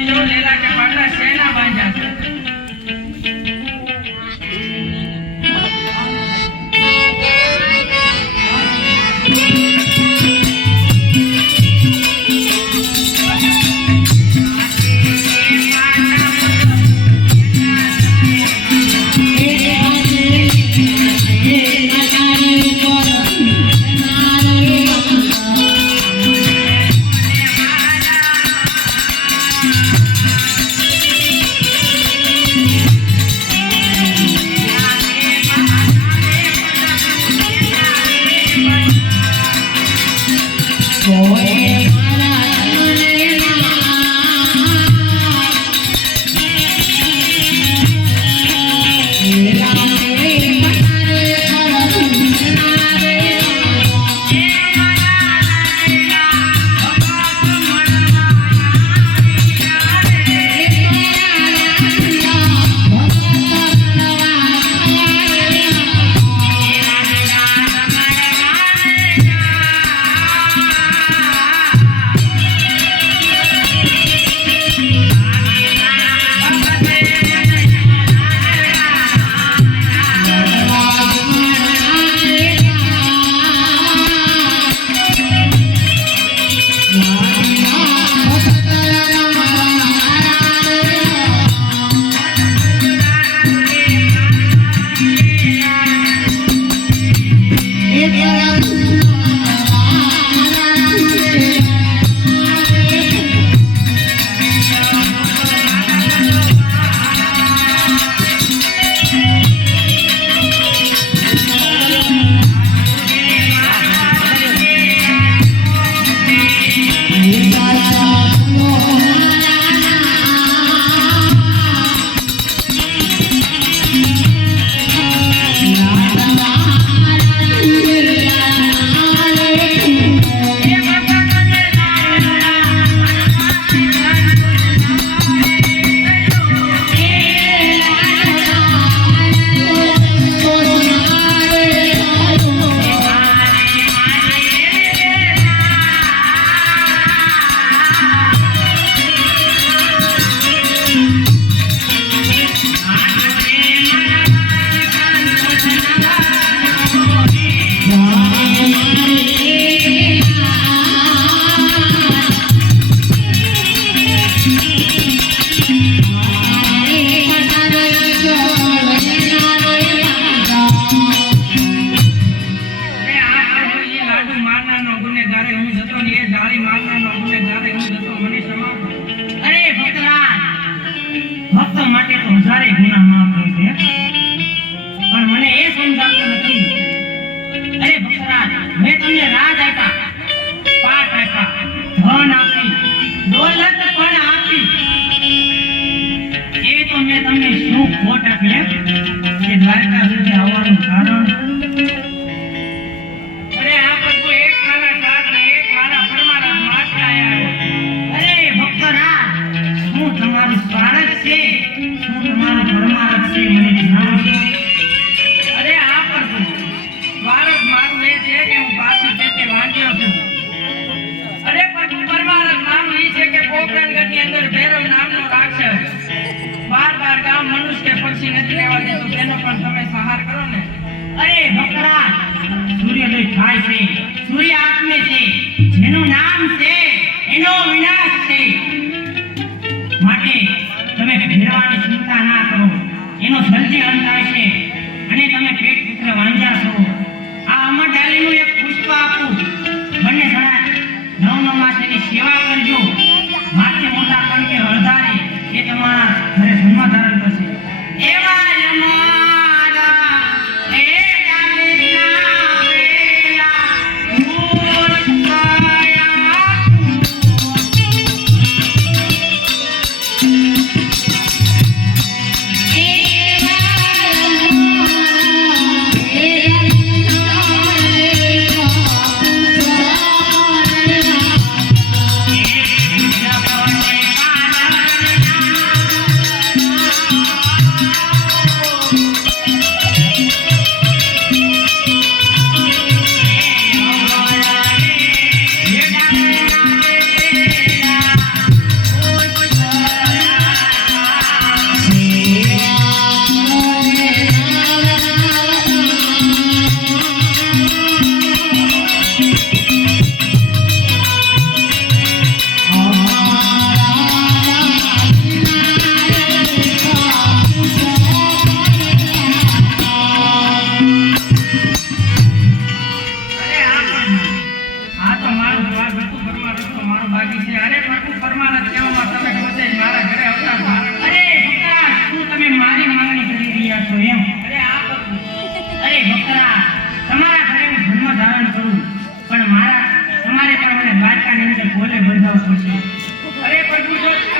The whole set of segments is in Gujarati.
पूछियो लेला के पाटा सेना बांधा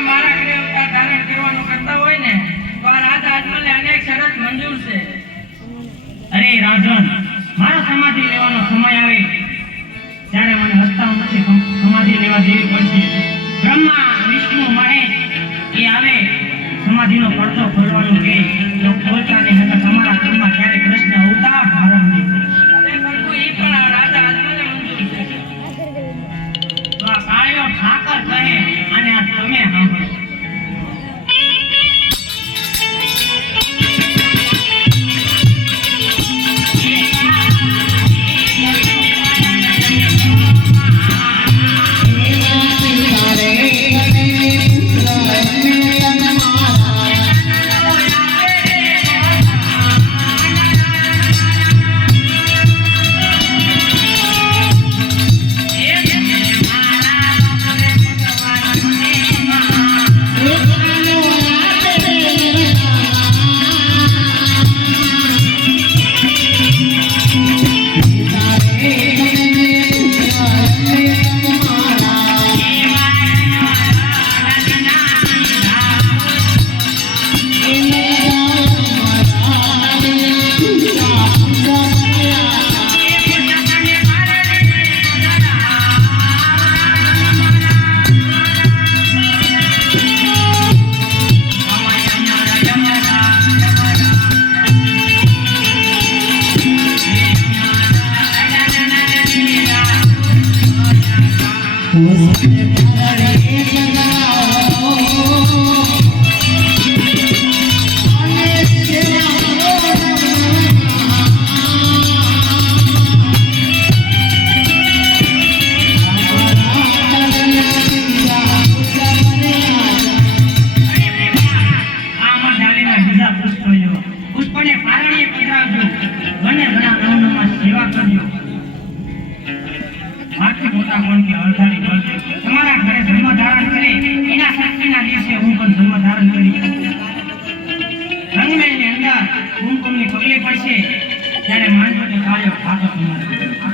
મારા ઘરે અવતાર ધારણ કરવાનું કરતા હોય ને તો આ રાધા આત્માને અનેક શરત મંજૂર છે. અરે રાજન, મારો સમાધિ લેવાનો સમય આવે ત્યારે મને હસ્તામાંથી સમાધિ લેવા દેવી પડશે. બ્રહ્મા વિષ્ણુ મહેશ એ આવે સમાધિનો પડદો ખોલવાનું કે તો ખોલતા નહીં, નકર તમારા ઘરમાં ક્યારેક કૃષ્ણ અવતાર ધારણ નહીં કરે. અરે પ્રભુ ઈ પણ આ રાધા આત્માને મંજૂર છે. તો આ કાળિયો ઠાકર કહે અને આ તમે સાંભળો. તમારા ઘરે ધર્મ ધારણ કરે એના શક્તિના દિવસે હું પણ ધર્મ ધારણ કરી રંગમેલની અંદર કુમકુમની પગલી પડશે ત્યારે માનજો કે કાળિયો ઠાકર તમારે